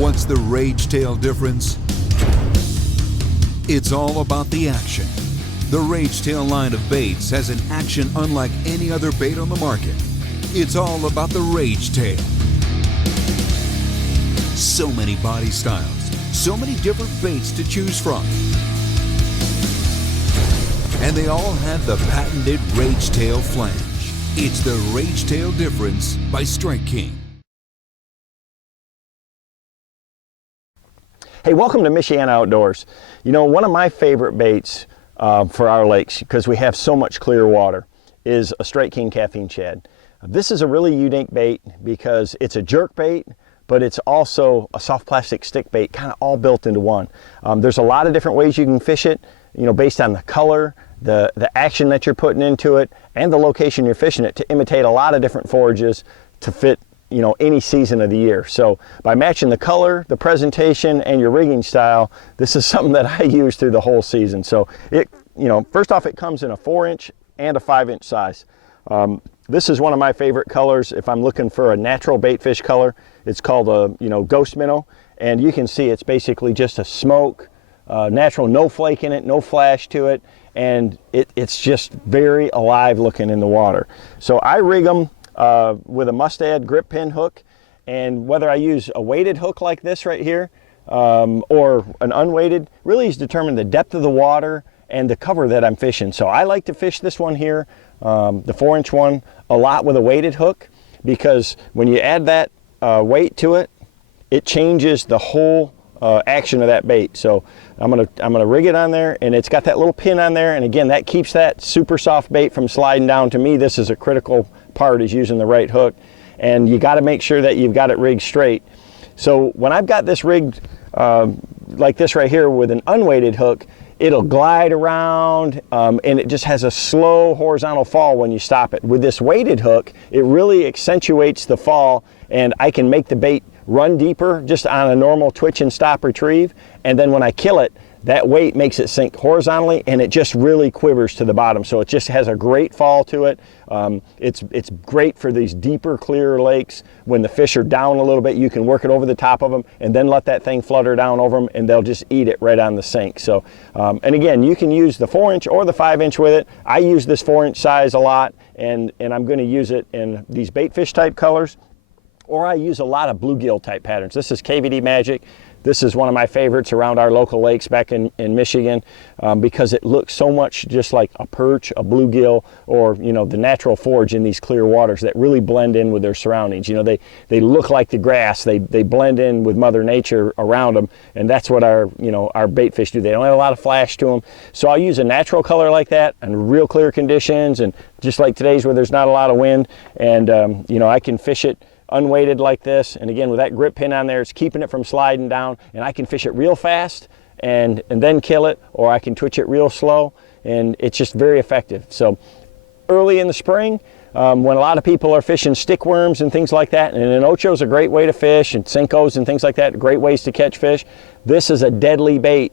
What's the rage tail difference? It's all about the action. The rage tail line of baits has an action unlike any other bait on the market. It's all about the rage tail. So many body styles, so many different baits to choose from. And they all have the patented rage tail flange. It's the rage tail difference by Strike King. Hey, welcome to Michiana Outdoors. You know, one of my favorite baits for our lakes, because we have so much clear water, is a Strike King caffeine shad. This is a really unique bait because it's a jerk bait, but it's also a soft plastic stick bait, kind of all built into one. There's a lot of different ways you can fish it, you know, based on the color, the action that you're putting into it, and the location you're fishing it, to imitate a lot of different forages to fit, you know, any season of the year. So by matching the color, the presentation, and your rigging style, this is something that I use through the whole season. So it, you know, first off, it comes in a 4-inch and a 5-inch size. This is one of my favorite colors if I'm looking for a natural bait fish color. It's called a, you know, ghost minnow, and you can see it's basically just a smoke, natural, no flake in it, no flash to it, and it's just very alive looking in the water. So I rig them with a mustad grip pin hook, and whether I use a weighted hook like this right here or an unweighted really is determined the depth of the water and the cover that I'm fishing. So I like to fish this one here, the 4-inch one, a lot with a weighted hook, because when you add that weight to it, it changes the whole action of that bait. So I'm gonna rig it on there, and it's got that little pin on there, and again, that keeps that super soft bait from sliding down. To me, this is a critical part, is using the right hook, and you got to make sure that you've got it rigged straight. So when I've got this rigged like this right here with an unweighted hook, it'll glide around, and it just has a slow horizontal fall when you stop it. With this weighted hook, it really accentuates the fall, and I can make the bait run deeper just on a normal twitch and stop retrieve, and then when I kill it, that weight makes it sink horizontally, and it just really quivers to the bottom. So it just has a great fall to it. It's great for these deeper, clearer lakes. When the fish are down a little bit, you can work it over the top of them and then let that thing flutter down over them, and they'll just eat it right on the sink. So, and again, you can use the 4-inch or the 5-inch with it. I use this 4-inch size a lot, and I'm going to use it in these bait fish type colors, or I use a lot of bluegill type patterns. This is KVD Magic. This is one of my favorites around our local lakes back in Michigan, because it looks so much just like a perch, a bluegill, or, you know, the natural forage in these clear waters that really blend in with their surroundings. You know, they look like the grass. They blend in with Mother Nature around them, and that's what our, you know, our bait fish do. They don't have a lot of flash to them. So I'll use a natural color like that and real clear conditions, and just like today's where there's not a lot of wind, and you know, I can fish it unweighted like this, and again with that grip pin on there, it's keeping it from sliding down, and I can fish it real fast and then kill it, or I can twitch it real slow, and it's just very effective. So early in the spring, when a lot of people are fishing stickworms and things like that, and an ocho is a great way to fish, and sinkos and things like that, great ways to catch fish, this is a deadly bait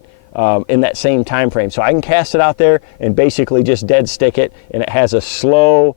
in that same time frame. So I can cast it out there and basically just dead stick it, and it has a slow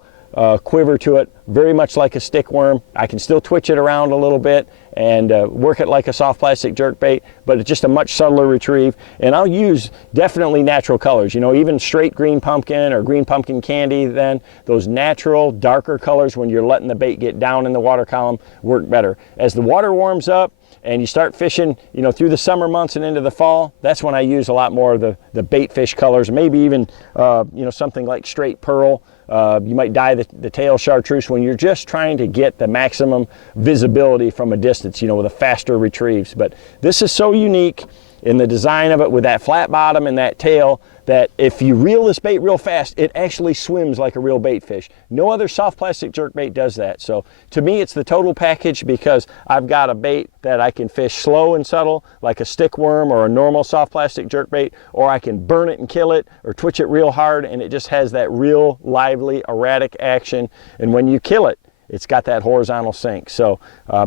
quiver to it, very much like a stickworm. I can still twitch it around a little bit and work it like a soft plastic jerk bait, but it's just a much subtler retrieve. And I'll use definitely natural colors, you know, even straight green pumpkin or green pumpkin candy. Then those natural darker colors, when you're letting the bait get down in the water column, work better. As the water warms up and you start fishing, you know, through the summer months and into the fall, that's when I use a lot more of the bait fish colors, maybe even you know, something like straight pearl. You might dye the tail chartreuse when you're just trying to get the maximum visibility from a distance, you know, with a faster retrieves. But this is so unique in the design of it, with that flat bottom and that tail, that if you reel this bait real fast, it actually swims like a real bait fish. No other soft plastic jerk bait does that. So to me, it's the total package, because I've got a bait that I can fish slow and subtle like a stickworm or a normal soft plastic jerk bait, or I can burn it and kill it or twitch it real hard, and it just has that real lively, erratic action. And when you kill it, it's got that horizontal sink. So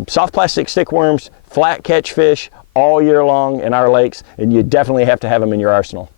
soft plastic stickworms, flat catch fish all year long in our lakes, and you definitely have to have them in your arsenal.